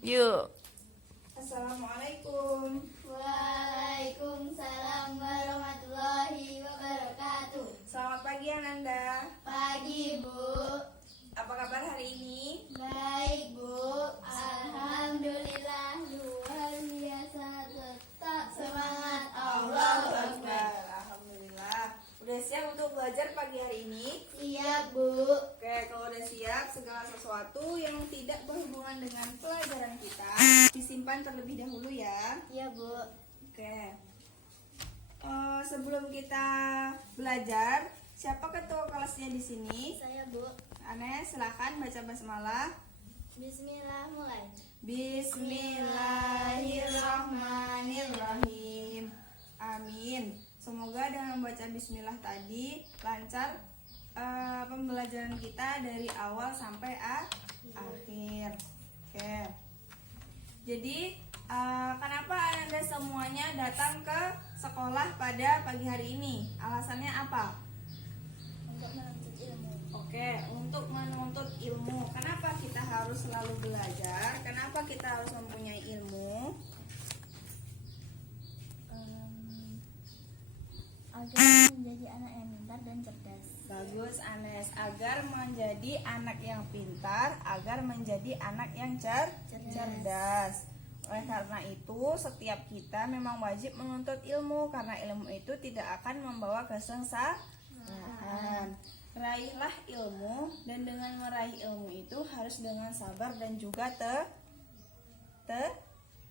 Yuk. Assalamualaikum. Waalaikumsalam warahmatullahi wabarakatuh. Selamat pagi Ananda. Pagi, Bu. Apa kabar hari ini? Baik, Bu. Alhamdulillah, luar biasa. Tetap semangat. Allahu Akbar. Alhamdulillah. Udah siap untuk belajar pagi hari ini? Siap, Bu. Oke, kalau udah siap, segala sesuatu yang tidak berhubungan dengan pelajaran kita disimpan terlebih dahulu ya. Iya, Bu. Oke. Sebelum kita belajar, siapa ketua kelasnya di sini? Saya, Bu. Aneh, silakan baca basmalah. Bismillah, mulai. Bismillahirrahmanirrahim. Amin. Semoga dengan membaca bismillah tadi lancar pembelajaran kita dari awal sampai akhir. Oke. Jadi kenapa Ananda semuanya datang ke sekolah pada pagi hari ini? Alasannya apa? Untuk menuntut ilmu. Oke, untuk menuntut ilmu. Kenapa kita harus selalu belajar? Kenapa kita harus mempunyai ilmu? Agar menjadi anak yang pintar dan cerdas. Bagus Anes, agar menjadi anak yang pintar, agar menjadi anak yang cerdas. Oleh karena itu, setiap kita memang wajib menuntut ilmu karena ilmu itu tidak akan membawa kesengsaraan. Raihlah ilmu, dan dengan meraih ilmu itu harus dengan sabar dan juga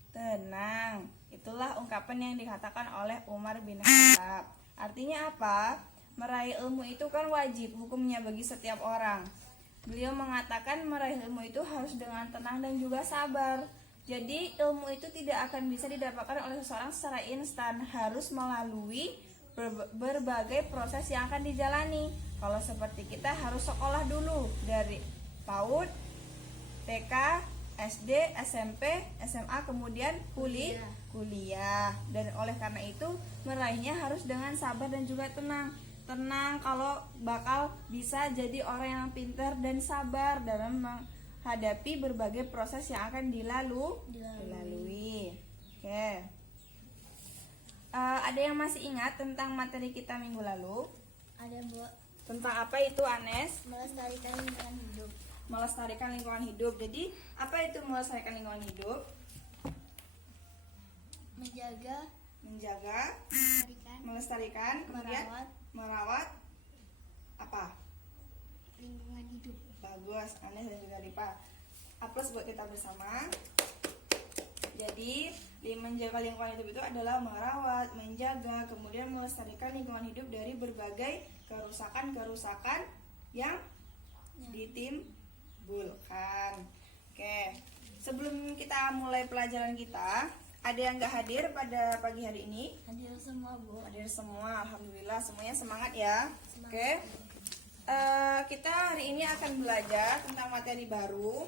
tenang. Itulah ungkapan yang dikatakan oleh Umar bin Khattab. Artinya apa? Meraih ilmu itu kan wajib hukumnya bagi setiap orang. Beliau mengatakan meraih ilmu itu harus dengan tenang dan juga sabar. Jadi ilmu itu tidak akan bisa didapatkan oleh seseorang secara instan, harus melalui berbagai proses yang akan dijalani. Kalau seperti kita harus sekolah dulu dari PAUD, TK, SD, SMP, SMA, kemudian kuliah. Dan oleh karena itu meraihnya harus dengan sabar dan juga tenang. Tenang kalau bakal bisa jadi orang yang pintar dan sabar dalam menghadapi berbagai proses yang akan dilalui. Oke. Ada yang masih ingat tentang materi kita minggu lalu? Ada, Bu. Tentang apa itu Anes? Melestarikan lingkungan hidup. Melestarikan lingkungan hidup. Jadi apa itu melestarikan lingkungan hidup? Menjaga, melestarikan, kemudian merawat apa? lingkungan hidup. Bagus, Anes dan juga Ripa. A+ buat kita bersama. Jadi menjaga lingkungan hidup itu adalah merawat, menjaga, kemudian melestarikan lingkungan hidup dari berbagai kerusakan yang ditimbulkan. Oke, sebelum kita mulai pelajaran kita, ada yang nggak hadir pada pagi hari ini? Hadir semua, Bu. Hadir semua, alhamdulillah semuanya semangat ya. Oke, kita hari ini akan belajar tentang materi baru.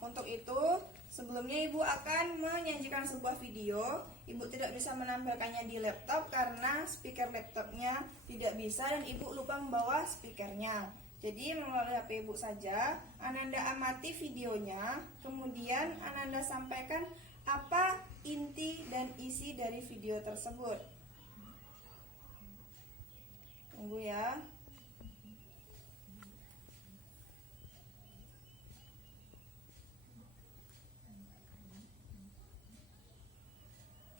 Untuk itu, sebelumnya Ibu akan menyajikan sebuah video. Ibu tidak bisa menampilkannya di laptop karena speaker laptopnya tidak bisa dan Ibu lupa membawa speakernya. Jadi melalui HP Ibu saja, Ananda amati videonya, kemudian Ananda sampaikan apa inti dan isi dari video tersebut. Tunggu ya.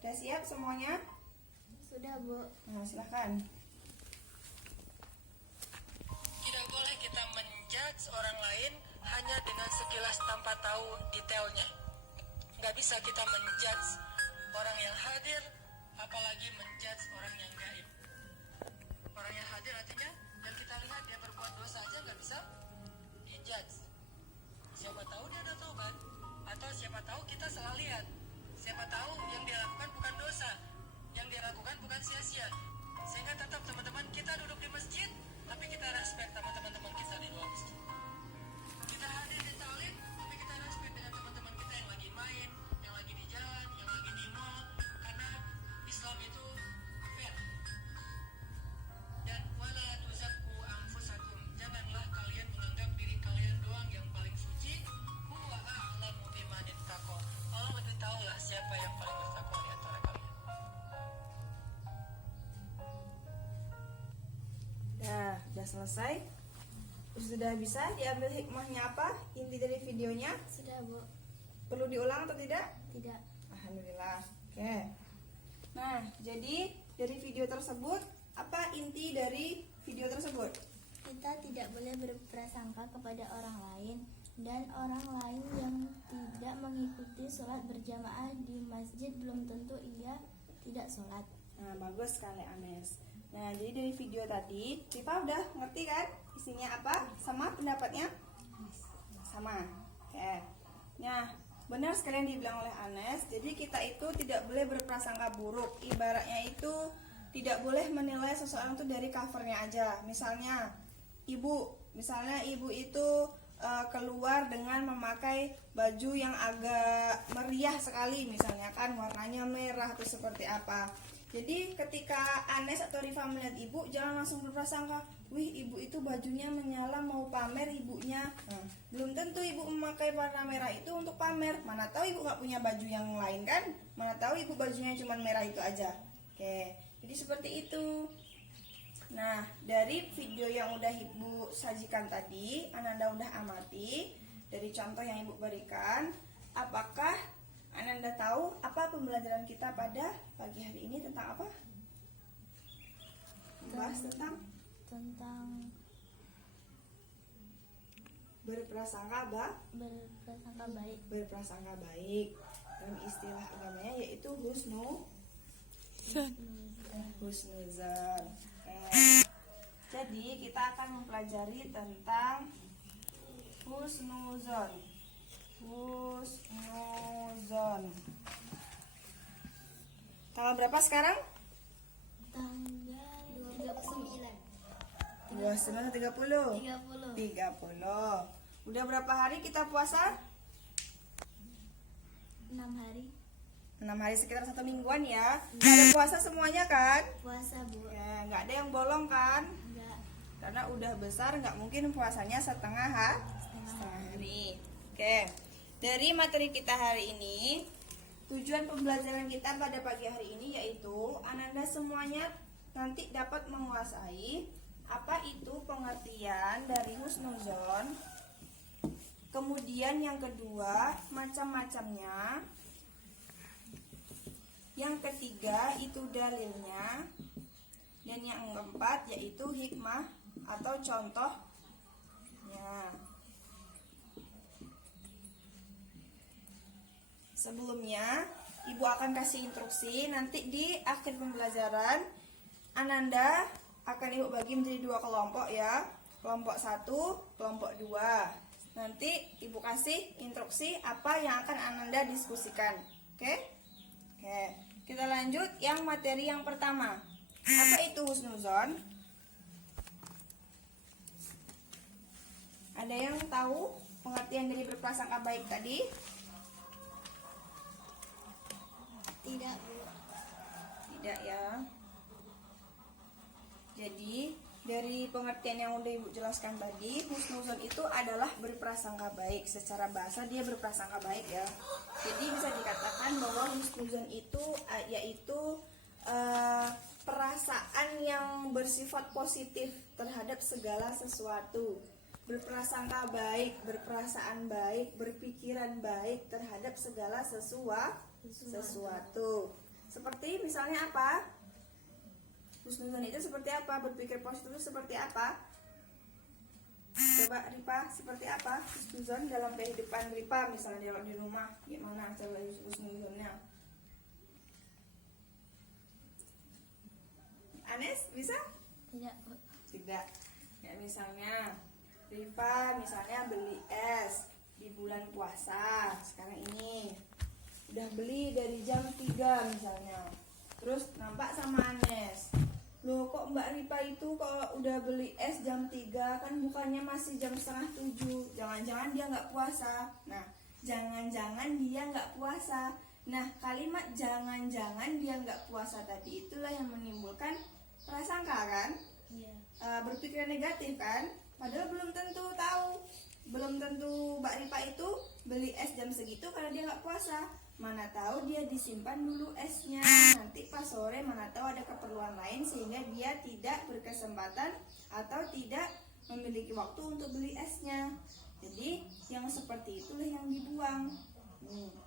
Sudah siap semuanya? Sudah, Bu. Nah, silahkan. Tidak boleh kita menjudge orang lain hanya dengan sekilas tanpa tahu detailnya. Nggak bisa kita menjudge orang yang hadir, apalagi menjudge orang yang gaib. Orang yang hadir artinya yang kita lihat dia berbuat dosa aja nggak bisa dijudge. Siapa tahu dia udah tobat, atau siapa tahu kita salah lihat. Siapa tahu yang dia lakukan bukan dosa, yang dia lakukan bukan sia-sia. Sehingga tetap teman-teman kita duduk di masjid, tapi kita respect sama teman-teman kita di luar masjid. Kita hadir di ta'lim, tapi kita respect dengan teman-teman kita yang lagi main, yang lagi di jalan, yang lagi di mall. Karena Islam itu fair. Dan wala tuzakku anfusakum, janganlah kalian menganggap diri kalian doang yang paling suci. Huwa a'lam Sudah selesai? Sudah bisa diambil hikmahnya apa? Inti dari videonya? Sudah, Bu. Perlu diulang atau tidak? Tidak. Alhamdulillah. Oke. Nah, jadi dari video tersebut, apa inti dari video tersebut? Kita tidak boleh berprasangka kepada orang lain dan orang lain yang tidak mengikuti sholat berjamaah di masjid belum tentu ia tidak sholat. Nah, bagus sekali Anes. Nah, jadi dari video tadi, Rifa udah ngerti kan isinya apa? Sama pendapatnya? Sama. Oke. Nah, benar sekali yang dibilang oleh Anes. Jadi kita itu tidak boleh berprasangka buruk. Ibaratnya itu tidak boleh menilai seseorang itu dari covernya aja. Misalnya ibu itu keluar dengan memakai baju yang agak meriah sekali, misalnya kan warnanya merah atau seperti apa. Jadi ketika Anes atau Rifa melihat ibu, jangan langsung berprasangka, wih ibu itu bajunya menyala mau pamer ibunya. Belum tentu ibu memakai warna merah itu untuk pamer. Mana tahu ibu nggak punya baju yang lain kan? Mana tahu ibu bajunya cuma merah itu aja. Oke, jadi seperti itu. Nah, dari video yang udah ibu sajikan tadi, Ananda udah amati dari contoh yang ibu berikan. Apakah Ananda tahu apa pembelajaran kita pada pagi hari ini tentang apa? Bahas tentang berprasangka baik. Berprasangka baik. Dalam istilah agamanya yaitu husnuzon. Jadi kita akan mempelajari tentang husnuzon. Tanggal berapa sekarang? Tanggal 29. 29, 30. 30. 30. Udah berapa hari kita puasa? 6 hari 6 hari, sekitar 1 mingguan ya. Ada puasa semuanya kan? puasa, Bu. Ya, nggak ada yang bolong kan? Enggak. Karena udah besar, nggak mungkin puasanya setengah hari. Oke, dari materi kita hari ini, tujuan pembelajaran kita pada pagi hari ini yaitu Ananda semuanya nanti dapat menguasai apa itu pengertian dari husnuzon. Kemudian yang kedua, macam-macamnya. Yang ketiga itu dalilnya. Dan yang keempat yaitu hikmah atau contohnya. Sebelumnya, Ibu akan kasih instruksi. Nanti di akhir pembelajaran, Ananda akan Ibu bagi menjadi 2 kelompok ya. Kelompok 1, kelompok 2. Nanti Ibu kasih instruksi apa yang akan Ananda diskusikan. Oke? Oke. Kita lanjut yang materi yang pertama. Apa itu husnuzon? Ada yang tahu pengertian dari berprasangka baik tadi? Tidak, Bu. Tidak ya. Jadi dari pengertian yang udah Ibu jelaskan tadi, husnuzon itu adalah berprasangka baik. Secara bahasa dia berprasangka baik ya. Jadi bisa dikatakan bahwa husnuzon itu yaitu perasaan yang bersifat positif terhadap segala sesuatu. Berprasangka baik, berperasaan baik, berpikiran baik terhadap segala sesuatu. Seperti misalnya apa? Husnuzon itu seperti apa? Berpikir positif itu seperti apa? Coba Ripa, seperti apa husnuzon dalam kehidupan Ripa, misalnya di rumah, gimana coba husnuzonnya? Anes, bisa? Tidak, Bu. Tidak. Ya misalnya Rifa beli es di bulan puasa sekarang ini. Udah beli dari jam 3 misalnya. Terus nampak sama Anes, loh kok Mbak Ripa itu kalau udah beli es jam 3 kan bukannya masih jam setengah 7. Jangan-jangan dia nggak puasa. Nah, jangan-jangan dia nggak puasa. Nah, kalimat jangan-jangan dia nggak puasa tadi itulah yang menimbulkan prasangka kan? Iya. Berpikiran negatif kan? Padahal belum tentu tahu, belum tentu Mbak Ripa itu beli es jam segitu karena dia nggak puasa. Mana tahu dia disimpan dulu esnya, nanti pas sore mana tahu ada keperluan lain sehingga dia tidak berkesempatan atau tidak memiliki waktu untuk beli esnya. Jadi yang seperti itulah yang dibuang.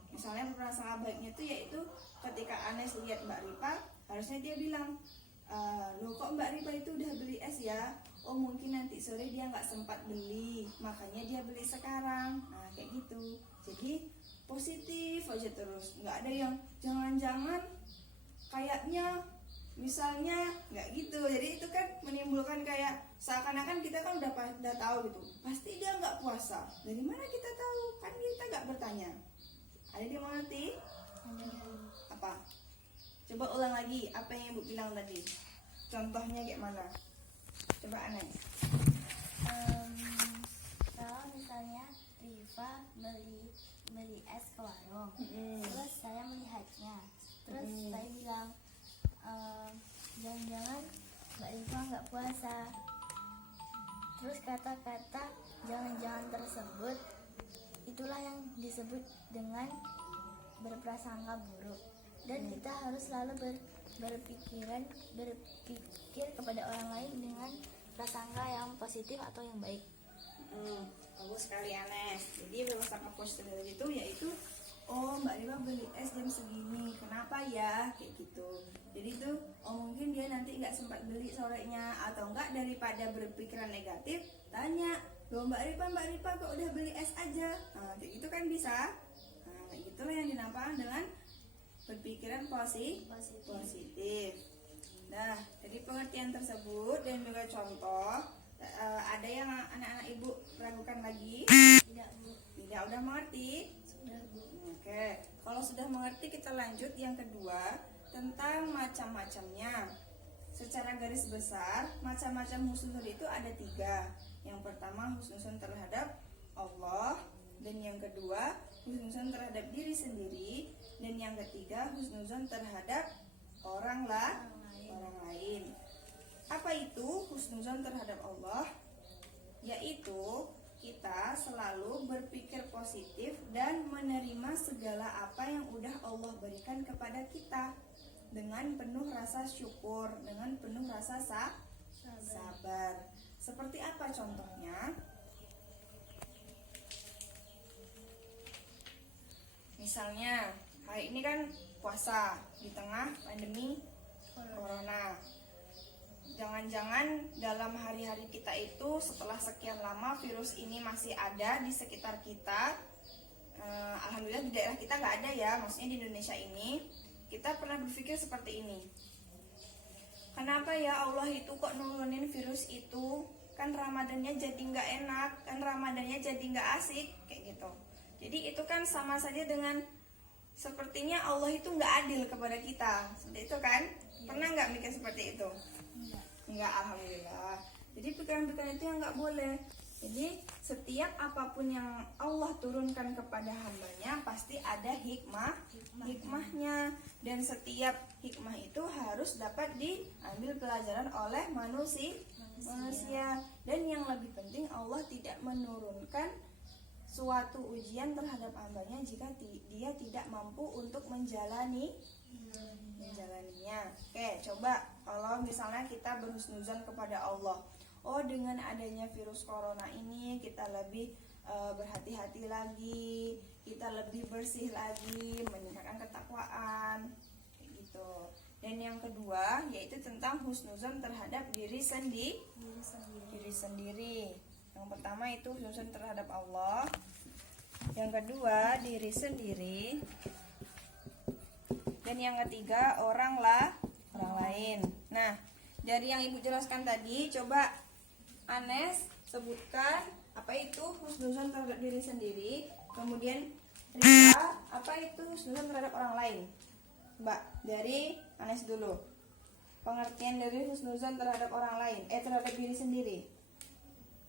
Misalnya berprasangka baiknya itu yaitu ketika Anes lihat Mbak Ripa, harusnya dia bilang, loh kok Mbak Ripa itu udah beli es ya? Oh mungkin nanti sore dia nggak sempat beli, makanya dia beli sekarang. Nah kayak gitu. Jadi positif aja terus, nggak ada yang jangan-jangan kayaknya misalnya nggak gitu. Jadi itu kan menimbulkan kayak seakan-akan kita kan udah tahu gitu, pasti dia nggak puasa. Dari mana kita tahu? Kan kita nggak bertanya. Ada yang mengerti? Apa? Coba ulang lagi apa yang Ibu bilang tadi. Contohnya kayak mana? Coba Anes. Kalau misalnya Riva beli es ke warung, terus saya melihatnya, terus saya bilang, jangan-jangan Mbak Riva nggak puasa. Terus kata-kata jangan-jangan tersebut itulah yang disebut dengan berprasangka buruk, dan kita harus selalu berpikir kepada orang lain dengan prasangka yang positif atau yang baik. Bagus sekali Anes. Jadi berprasangka positif itu yaitu, oh Mbak Riva beli es jam segini, kenapa ya, kayak gitu. Jadi tuh mungkin dia nanti nggak sempat beli sorenya, atau enggak daripada berpikiran negatif tanya, loh Mbak Ripa kok udah beli es aja. Kayak gitu kan bisa. Kayak gitulah yang dinamakan dengan berpikiran positif. Nah, jadi pengertian tersebut dan juga contoh, ada yang anak-anak Ibu ragukan lagi? Tidak, Bu. Tidak, udah mengerti? Sudah, Bu. Oke, kalau sudah mengerti kita lanjut yang kedua tentang macam-macamnya. Secara garis besar, macam-macam husnuzon itu ada 3. Yang pertama husnuzon terhadap Allah, dan yang kedua husnuzon terhadap diri sendiri, dan yang ketiga husnuzon terhadap orang lain. Apa itu husnuzon terhadap Allah? Yaitu kita selalu berpikir positif dan menerima segala apa yang udah Allah berikan kepada kita dengan penuh rasa syukur, dengan penuh rasa sabar. Seperti apa contohnya? Misalnya hari ini kan puasa di tengah pandemi corona. Jangan-jangan dalam hari-hari kita itu setelah sekian lama virus ini masih ada di sekitar kita. Alhamdulillah di daerah kita nggak ada ya, maksudnya di Indonesia ini. Kita pernah berpikir seperti ini, kenapa ya Allah itu kok nurunin virus itu? Kan Ramadannya jadi nggak enak, kan Ramadannya jadi nggak asik, kayak gitu. Jadi itu kan sama saja dengan sepertinya Allah itu nggak adil kepada kita, seperti itu kan? Pernah nggak mikir seperti itu? Enggak, alhamdulillah. Jadi pikiran-pikiran itu yang nggak boleh. Jadi setiap apapun yang Allah turunkan kepada hambanya pasti ada hikmahnya, dan setiap hikmah itu harus dapat diambil pelajaran oleh manusia. Dan yang lebih penting, Allah tidak menurunkan suatu ujian terhadap hambanya jika dia tidak mampu untuk menjalaninya. Oke, coba kalau misalnya kita berhusnuzon kepada Allah, oh dengan adanya virus corona ini kita lebih berhati-hati lagi, kita lebih bersih lagi, meningkatkan ketakwaan, kayak gitu. Dan yang kedua yaitu tentang husnuzon terhadap diri sendiri. Yang pertama itu husnuzon terhadap Allah, yang kedua diri sendiri, dan yang ketiga orang lain. Nah, dari yang Ibu jelaskan tadi, coba Anes sebutkan apa itu husnuzon terhadap diri sendiri, kemudian Rita, apa itu husnuzon terhadap orang lain. Mbak, dari Anes dulu. Pengertian dari husnuzon terhadap orang lain, terhadap diri sendiri.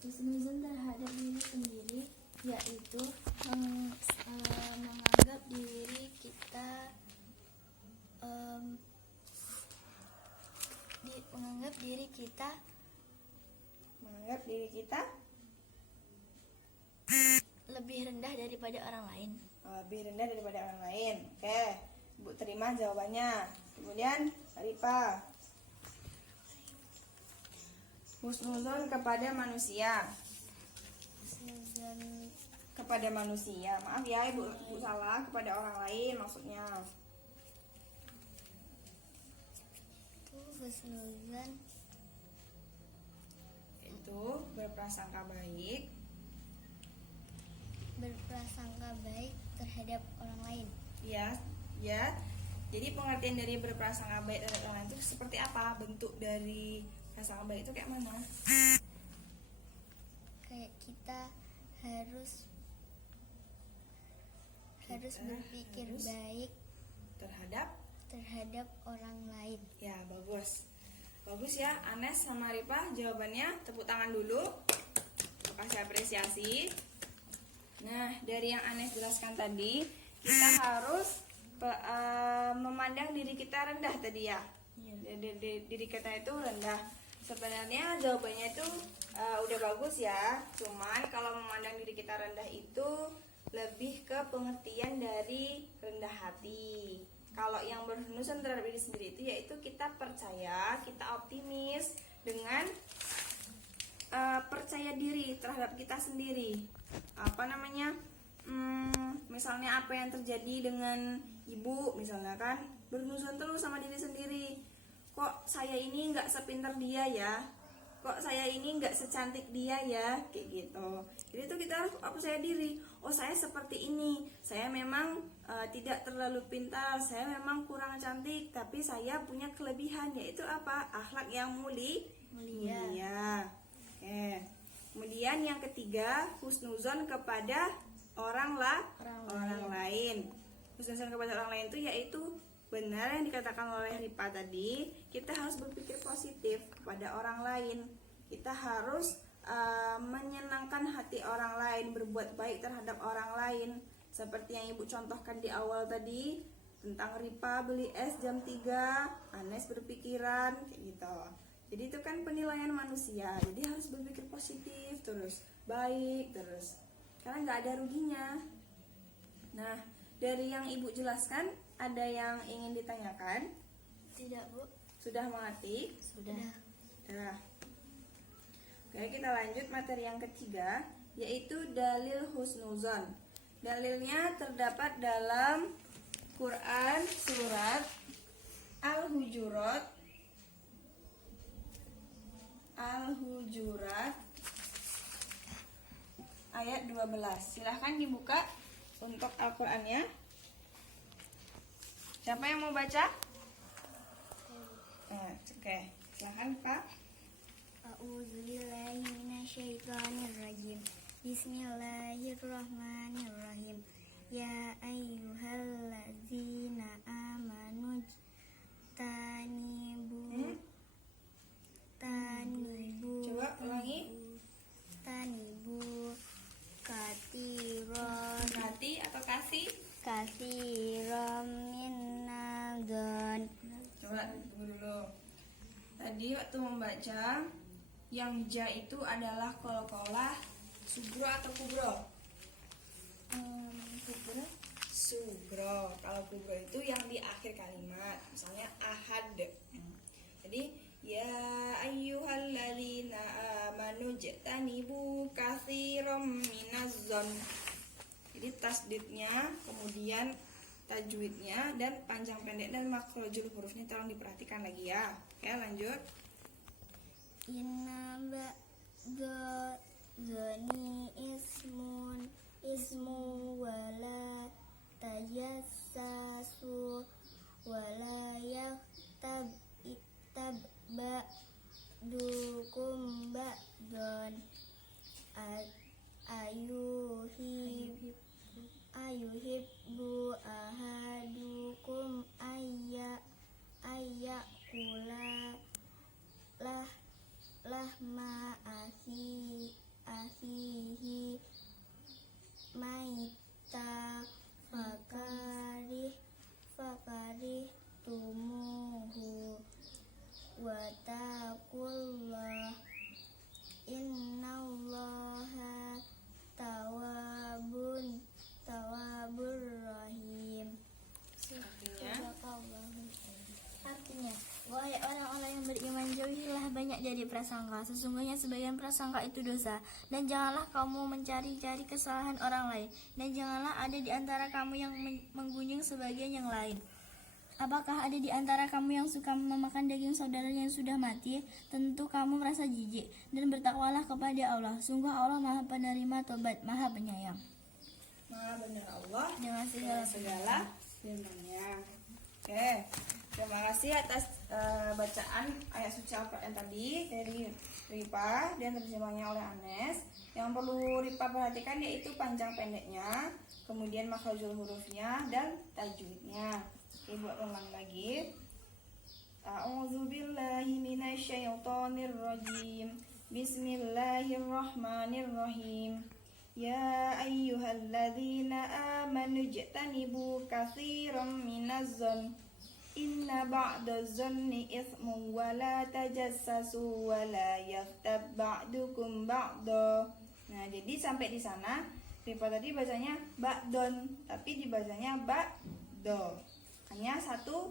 Husnuzon terhadap diri sendiri yaitu menganggap diri kita lebih rendah daripada orang lain. Lebih rendah daripada orang lain. Oke, Ibu terima jawabannya. Kemudian Ripa. Husnuzon kepada manusia. Husnuzon Kepada manusia. Maaf ya, Ibu salah, kepada orang lain maksudnya. husnuzon Itu berprasangka baik. berprasangka baik terhadap orang lain. Ya, ya. Jadi pengertian dari berprasangka baik terhadap orang lain itu seperti apa? Bentuk dari prasangka baik itu kayak mana? Kayak kita harus berpikir harus baik terhadap orang lain. ya, bagus. Bagus ya, Anes sama Ripa jawabannya. Tepuk tangan dulu. Kasih apresiasi. Nah, dari yang Anes jelaskan tadi, kita harus memandang diri kita rendah tadi ya. Diri kita itu rendah. Sebenarnya jawabannya itu udah bagus ya. Cuman kalau memandang diri kita rendah itu lebih ke pengertian dari rendah hati. Kalau yang berhusnuzon terhadap diri sendiri itu yaitu kita percaya, kita optimis dengan percaya diri terhadap kita sendiri. Misalnya apa yang terjadi dengan ibu, misalnya kan berhusnuzon terus sama diri sendiri. Kok saya ini nggak sepintar dia ya? Kok saya ini nggak secantik dia ya? Kayak gitu. Jadi itu kita harus percaya diri. Oh, saya seperti ini. Saya memang tidak terlalu pintar. Saya memang kurang cantik. Tapi saya punya kelebihan, yaitu apa? Akhlak yang mulia. Oke. Kemudian yang ketiga, husnuzon kepada orang lain. Husnuzon kepada orang lain itu yaitu benar yang dikatakan oleh Ripa tadi, kita harus berpikir positif kepada orang lain. Kita harus menyenangkan hati orang lain, berbuat baik terhadap orang lain. Seperti yang Ibu contohkan di awal tadi, tentang Ripa beli es jam 3, Anes berpikiran, kayak gitu. Jadi itu kan penilaian manusia, jadi harus berpikir positif terus, baik terus. Karena nggak ada ruginya. Nah, dari yang Ibu jelaskan, ada yang ingin ditanyakan? Tidak, Bu. Sudah mengerti? Sudah. Sudah. Oke, kita lanjut materi yang ketiga, yaitu dalil husnuzon. Dalilnya terdapat dalam Quran surat Al-Hujurat ayat 12. Silahkan dibuka untuk Al-Qur'annya. Siapa yang mau baca? Oke, silahkan Pak. A'udzubillahi minasyaitonirrajim. Bismillahirrahmanirrahim. Ya ayyuhalladzina amanu tanibu Coba ulangi. Tanibu katiron Hati atau kasih? katiron minadon. Coba tunggu dulu. Tadi waktu membaca, yang ja itu adalah kol-kolah sugro atau kubro? Kubro. Sugro. Kalau kubro itu yang di akhir kalimat, misalnya ahad. Jadi ya ayyuhalladzina amanu jtanibu katsiran minazzon. Jadi tasdidnya, kemudian tajwidnya, dan panjang pendek dan makhrajul hurufnya tolong diperhatikan lagi ya. Oke, lanjut. Inna ba'doni ismu wala tajassasu wala yaktab ba'dukum ba'don ayuhibbu ahadukum ayyakula lahma ahihi maita fakarih tumuhu watakullah innallaha tawwabur banyak dari prasangka. Sesungguhnya sebagian prasangka itu dosa. Dan janganlah kamu mencari-cari kesalahan orang lain. Dan janganlah ada di antara kamu yang menggunjing sebagian yang lain. Apakah ada di antara kamu yang suka memakan daging saudaranya yang sudah mati? Tentu kamu merasa jijik. Dan bertakwalah kepada Allah. Sungguh Allah Maha Penerima Tobat, Maha Penyayang. Maha benar Allah Dengan segala firman-Nya. Oke, terima kasih atas bacaan ayat suci Al-Quran tadi dari Ripa dan terjemahnya oleh Anes. Yang perlu Ripa perhatikan yaitu panjang pendeknya, kemudian makhrajul hurufnya dan tajwidnya. Oke, buat ulang lagi. A'udzubillahi minasyaitonirrajim. Bismillahirrahmanirrahim. Ya ayyuhalladzina amanu ijtanibu katsiran minaz-zann inna ba'daz-zanni itsmun wa la tajassasu wa la yaghtab ba'dukum ba'da. Nah, jadi sampai di sana Ripa tadi bacanya ba'don, tapi dibacanya ba'do. Hanya satu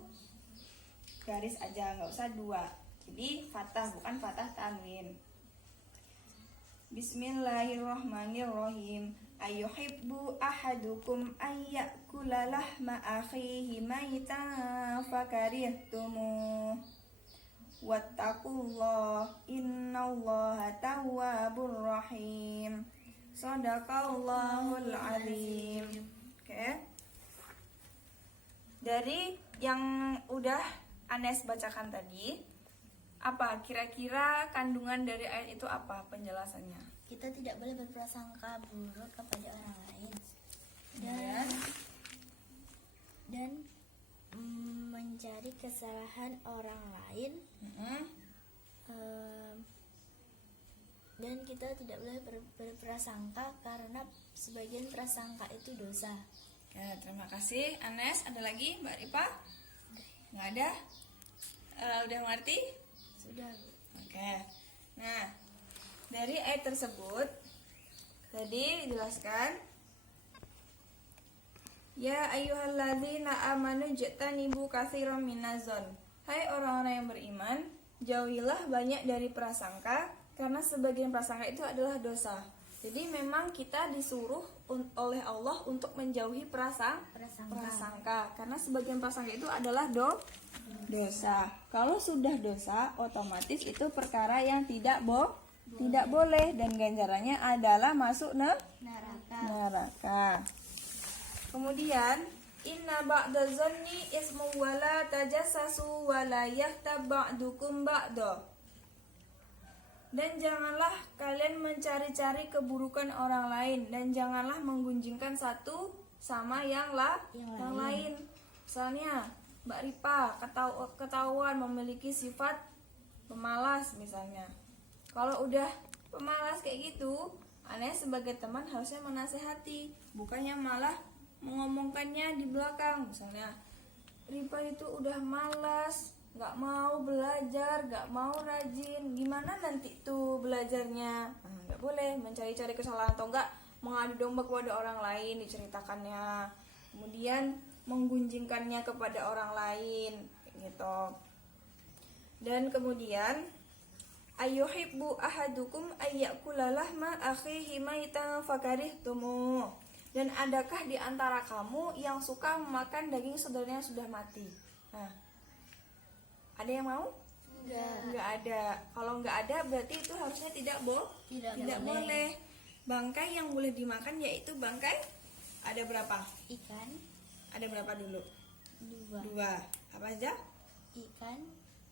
garis aja, nggak usah dua. Jadi fathah, bukan fathah tanwin. Bismillahirrahmanirrahim. Ayuhibbu ahadukum ayyakula lahma akhihi maitan fakarihtumuh. Wattaqullah innallaha tawwabur rahim. Shadaqallahul azim. Oke. Dari yang udah Anes bacakan tadi, apa kira-kira kandungan dari ayat itu, apa penjelasannya? Kita tidak boleh berprasangka buruk kepada orang lain Ya. dan mencari kesalahan orang lain. Dan kita tidak boleh berprasangka karena sebagian prasangka itu dosa. Ya, terima kasih Anes. Ada lagi Mbak Ripa? Nggak ada? Udah mengerti? Sudah. Oke. Nah, dari ayat tersebut tadi dijelaskan, ya ayyuhalladzina amanu ijtanibu katsiran minaz-zann. Hai orang-orang yang beriman, jauhilah banyak dari prasangka karena sebagian prasangka itu adalah dosa. Jadi memang kita disuruh oleh Allah untuk menjauhi prasangka karena sebagian prasangka itu adalah dosa. Kalau sudah dosa, otomatis itu perkara yang tidak boleh dan ganjarannya adalah masuk neraka. Kemudian inna ba'daz-zanni ismu wala tajassasu wala yaghtab ba'dukum ba'da. Dan janganlah kalian mencari-cari keburukan orang lain, dan janganlah menggunjingkan satu sama yang lain. Misalnya Mbak Ripa ketahuan memiliki sifat pemalas misalnya. Kalau udah pemalas kayak gitu, Anda sebagai teman harusnya menasehati, bukannya malah mengomongkannya di belakang. Misalnya Ripa itu udah malas, gak mau belajar, gak mau rajin, gimana nanti tuh belajarnya? Gak boleh mencari-cari kesalahan atau enggak mengadu domba kepada orang lain, diceritakannya, kemudian menggunjingkannya kepada orang lain gitu. Dan kemudian ayyuhibbu ahadukum ayyakula lahma akhihi maitan fakarihtumu. Dan adakah di antara kamu yang suka memakan daging saudaranya yang sudah mati? Nah, ada yang mau? Enggak ada. Kalau enggak ada berarti itu harusnya tidak boleh. Bangkai yang boleh dimakan yaitu bangkai ada berapa? Ikan. Ada berapa dulu? 2. Apa aja? Ikan.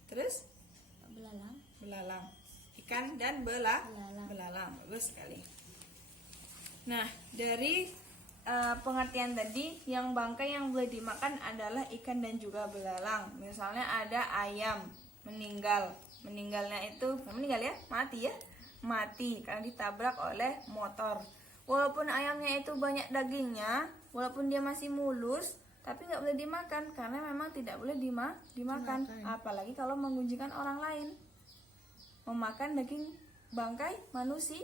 Terus? Belalang. Ikan dan belalang. Bagus sekali. Nah, dari pengertian tadi, yang bangkai yang boleh dimakan adalah ikan dan juga belalang. Misalnya ada ayam meninggalnya itu mati karena ditabrak oleh motor. Walaupun ayamnya itu banyak dagingnya, walaupun dia masih mulus, tapi nggak boleh dimakan karena memang tidak boleh dimakan. Apalagi kalau menggunjingkan orang lain, memakan daging bangkai manusia.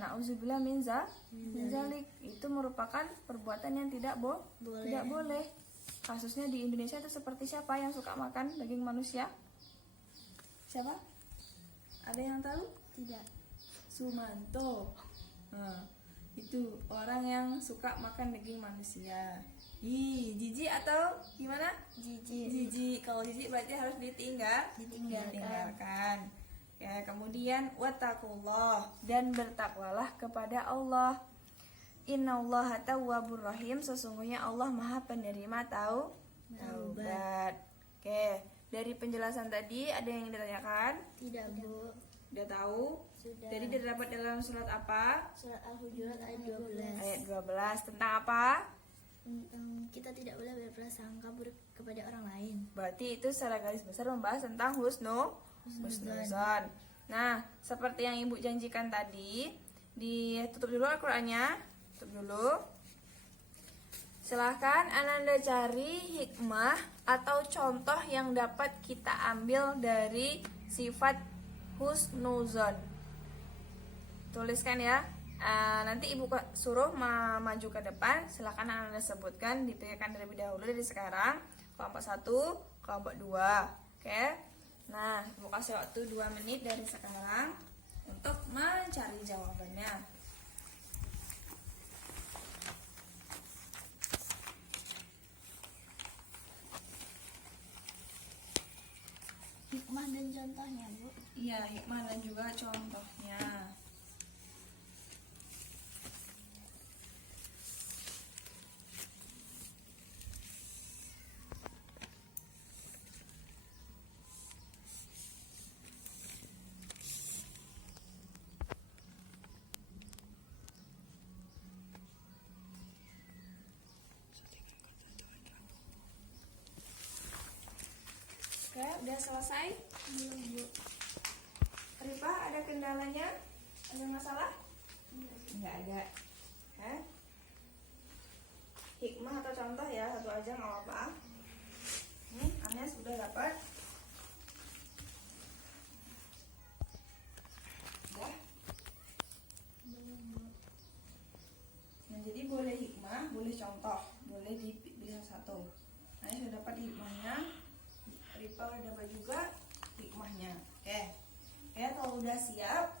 Nauzubillah min zalik. Itu merupakan perbuatan yang tidak boleh. Kasusnya di Indonesia itu seperti siapa yang suka makan daging manusia? Siapa? Ada yang tahu? Tidak. Sumanto. Nah, itu orang yang suka makan daging manusia. Ih, jijik atau gimana? Jijik. Jijik. Kalau jijik berarti harus ditinggalkan. Ya, kemudian wattaqullah, dan bertakwalah kepada Allah. Innallaha tawwabur rahim, sesungguhnya Allah Maha penerima taubat. Oke, dari penjelasan tadi ada yang ditanyakan? Tidak, Bu. Udah tahu? Sudah. Jadi didapat dalam surat apa? Surat Al-Hujurat ayat 12. Ayat 12. Tentang apa? Kita tidak boleh berprasangka buruk kepada orang lain. Berarti itu secara garis besar membahas tentang husnuzon. Nah, seperti yang Ibu janjikan tadi, ditutup dulu Al-Qur'annya. Tutup dulu. Silahkan Ananda cari hikmah atau contoh yang dapat kita ambil dari sifat husnuzon. Tuliskan ya. Nanti Ibu suruh maju ke depan. Silahkan Anda sebutkan, dipikirkan terlebih dahulu dari sekarang. Kelompok 1, kelompok 2. Oke. Nah, Ibu kasih waktu 2 menit dari sekarang untuk mencari jawabannya. Hikmah dan contohnya, Bu. Iya, hikmah dan juga contohnya. Oke, udah selesai? Belum, Bu. Rifah, ada kendalanya? Ada masalah? Enggak ada. Hikmah atau contoh ya, satu aja nggak apa-apa. Anes sudah dapat? Udah? Nah, jadi boleh hikmah, boleh contoh, boleh dipilih satu. Anes sudah dapat hikmahnya. Rifah udah dapat juga hikmahnya. Oke. Ya, kalau udah siap,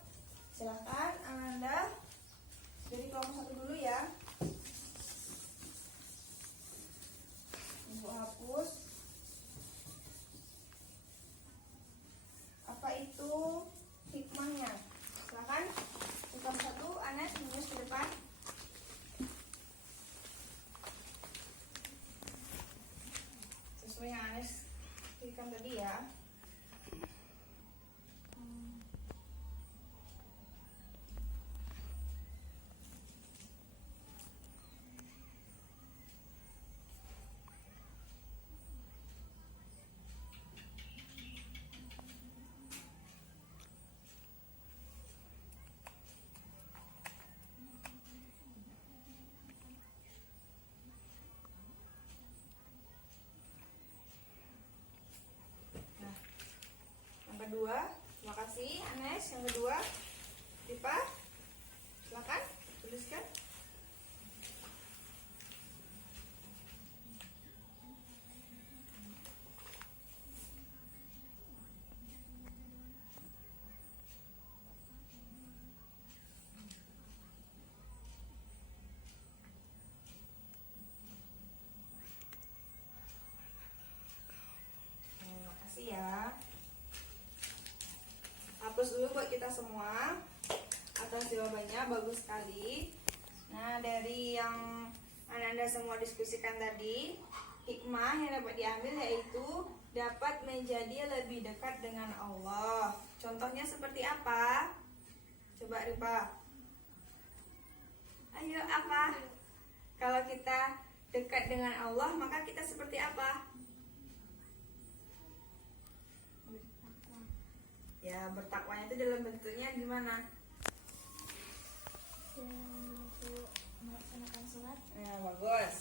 silahkan Anda dari kelompok 1 dulu ya. Ibu hapus. Apa itu hikmahnya? Silahkan kelompok 1, Anes menulis ke depan. Sesuai yang Anes pilihkan tadi ya. Kedua, terima kasih Anes. Yang kedua, Ripa, silakan tuliskan. Terima kasih ya. Hapus dulu buat kita semua atas jawabannya, bagus sekali. Nah, dari yang Anda semua diskusikan tadi, hikmah yang dapat diambil yaitu dapat menjadi lebih dekat dengan Allah. Contohnya seperti apa? Coba Ripa. Ayo, apa? Kalau kita dekat dengan Allah, maka kita seperti apa? Ya, bertakwanya itu dalam bentuknya gimana? Melaksanakan sholat. Ya, bagus.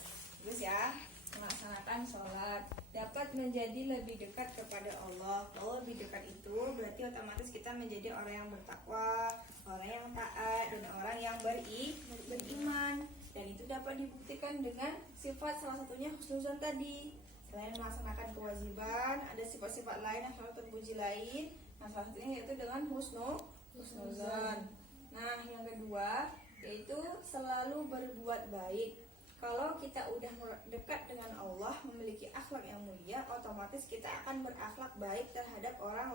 Bagus ya. Melaksanakan sholat dapat menjadi lebih dekat kepada Allah. Kalau lebih dekat itu berarti otomatis kita menjadi orang yang bertakwa, orang yang taat, dan orang yang beriman. Dan itu dapat dibuktikan dengan sifat salah satunya husnuzon tadi. Selain melaksanakan kewajiban, ada sifat-sifat lain yang harus terpuji lain, Nah, salah satunya yaitu dengan husnuzon. Nah, yang kedua yaitu selalu berbuat baik. Kalau kita udah dekat dengan Allah, memiliki akhlak yang mulia, otomatis kita akan berakhlak baik terhadap orang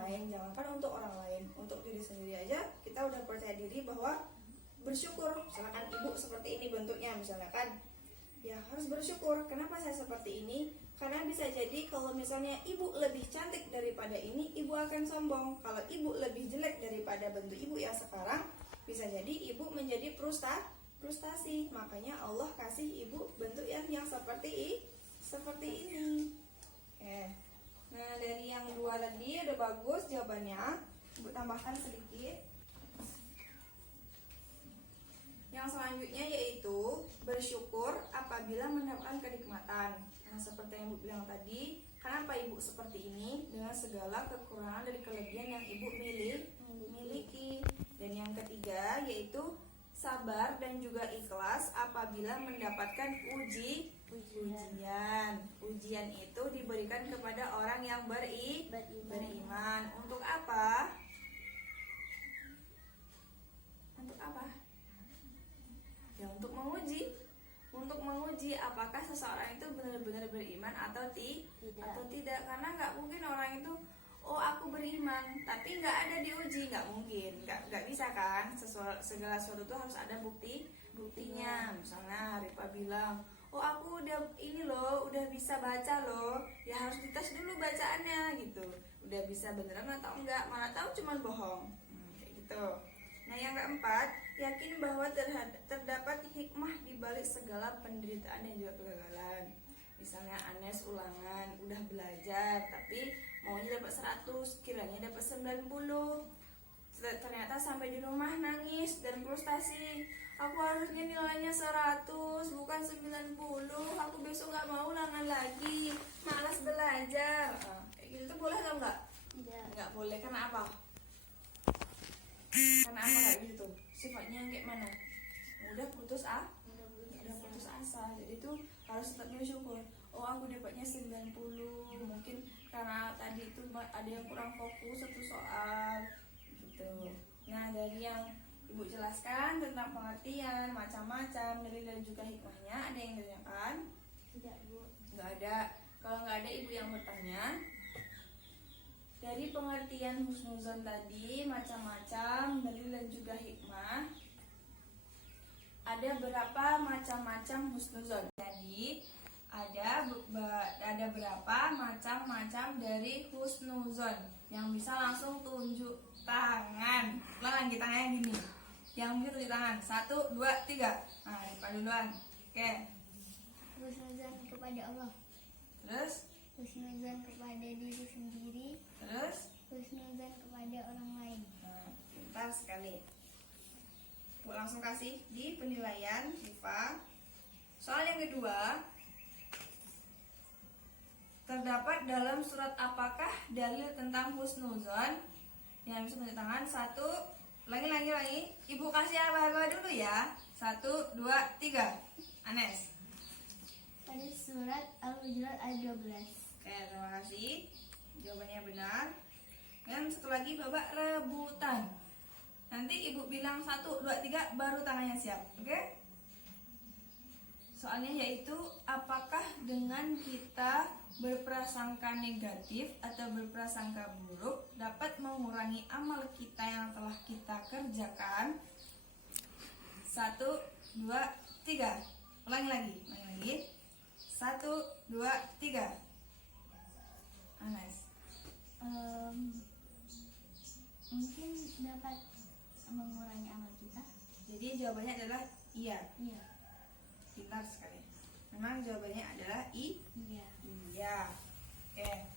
lain. Jangankan untuk orang lain, untuk diri sendiri aja kita udah percaya diri bahwa bersyukur. Misalkan ibu seperti ini bentuknya, misalkan ya harus bersyukur. Kenapa saya seperti ini? Karena bisa jadi kalau misalnya ibu lebih cantik daripada ini, ibu akan sombong. Kalau ibu lebih jelek daripada bentuk ibu yang sekarang, bisa jadi ibu menjadi frustasi. Makanya Allah kasih ibu bentuk yang seperti ini. Nah, dari yang dua tadi udah bagus jawabannya. Ibu tambahkan sedikit. Yang selanjutnya yaitu bersyukur apabila mendapatkan kenikmatan. Nah, seperti yang Ibu bilang tadi, kenapa Ibu seperti ini? Dengan segala kekurangan dari kelebihan yang Ibu miliki. Dan yang ketiga yaitu sabar dan juga ikhlas apabila mendapatkan ujian. Ujian itu diberikan kepada orang yang beriman. Untuk apa? Untuk apa? Ya, untuk menguji apakah seseorang itu benar-benar beriman atau tidak. Karena nggak mungkin orang itu aku beriman tapi nggak ada diuji, nggak mungkin, nggak bisa kan. Segala sesuatu itu harus ada buktinya. Misalnya Rifa bilang, aku udah bisa baca loh, ya harus dites dulu bacaannya gitu, udah bisa beneran atau enggak, mana tahu cuman bohong. Kayak gitu. Nah, yang keempat, yakin bahwa terdapat hikmah di balik segala penderitaan dan juga kegagalan. Misalnya Anes ulangan, udah belajar tapi maunya dapat 100, kiranya dapat 90. Ternyata sampai di rumah nangis dan frustasi. Aku harusnya nilainya 100, bukan 90. Aku besok gak mau ulangan lagi, malas belajar. Kayak gitu tuh boleh atau enggak? Tidak. Enggak boleh, karena apa? Karena apa kayak gitu? Sifatnya kayak mana? Udah putus asa. Jadi tuh harus tetap bersyukur. Aku dapatnya 90. Mungkin karena tadi itu ada yang kurang fokus satu soal gitu. Nah, dari yang Ibu jelaskan tentang pengertian macam-macam dari dan juga hikmahnya, ada yang ditanyakan? Tidak, Bu. Nggak ada. Kalau nggak ada Ibu yang bertanya. Dari pengertian husnuzon tadi macam-macam dalil dan juga hikmah, ada berapa macam-macam husnuzon? Jadi ada berapa macam-macam dari husnuzon yang bisa langsung tunjuk tangan. Lagi tangannya gini. Yang bisa tunjuk tangan 1, 2, 3. Nah, Rifa duluan. Oke. Husnuzon kepada Allah. Terus Husnuzon kepada diri sendiri. Terus Husnuzon kepada orang lain. Nah, pintar sekali. Bu langsung kasih di penilaian Rifa. Soal yang kedua, terdapat dalam surat apakah dalil tentang husnuzon? Yang bisa tunjuk tangan 1. Lagi. Ibu kasih apa dulu ya. 1, 2, 3. Anes. Pada surat Al-Hujurat ayat 12. Oke, terima kasih. Jawabannya benar. Dan satu lagi Bapak rebutan. Nanti Ibu bilang 1, 2, 3 baru tangannya siap. Oke? Soalnya yaitu apakah dengan kita berprasangka negatif atau berprasangka buruk dapat mengurangi amal kita yang telah kita kerjakan? 1, 2, 3. Ulangi lagi. 1, 2, 3. Anas. Mungkin dapat mengurangi amal kita. Jadi jawabannya adalah iya. Iya. Pintar sekali. Memang jawabannya adalah Iya. iya. Oke.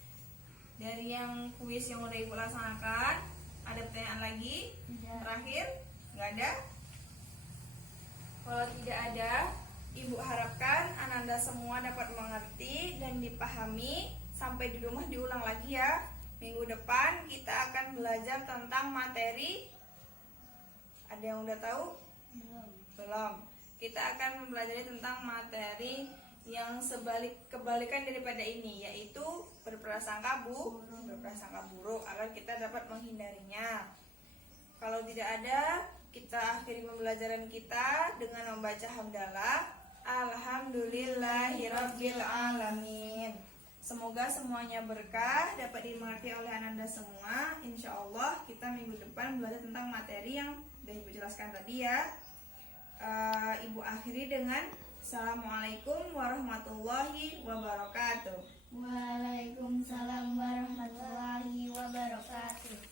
Dari yang kuis yang udah Ibu laksanakan, ada pertanyaan lagi? Tidak. Terakhir? Nggak ada? Kalau tidak ada, Ibu harapkan Ananda semua dapat mengerti dan dipahami. Sampai di rumah diulang lagi ya. Minggu depan kita akan belajar tentang materi. Ada yang udah tahu? Belum. Belum. Kita akan mempelajari tentang materi yang kebalikan daripada ini, yaitu berprasangka buruk agar kita dapat menghindarinya. Kalau tidak ada, kita akhiri pembelajaran kita dengan membaca hamdalah. Alhamdulillahirabbil alamin. Semoga semuanya berkah, dapat dimengerti oleh Ananda semua. Insya Allah kita minggu depan belajar tentang materi yang sudah Ibu jelaskan tadi ya. Ibu akhiri dengan Assalamualaikum warahmatullahi wabarakatuh. Waalaikumsalam warahmatullahi wabarakatuh.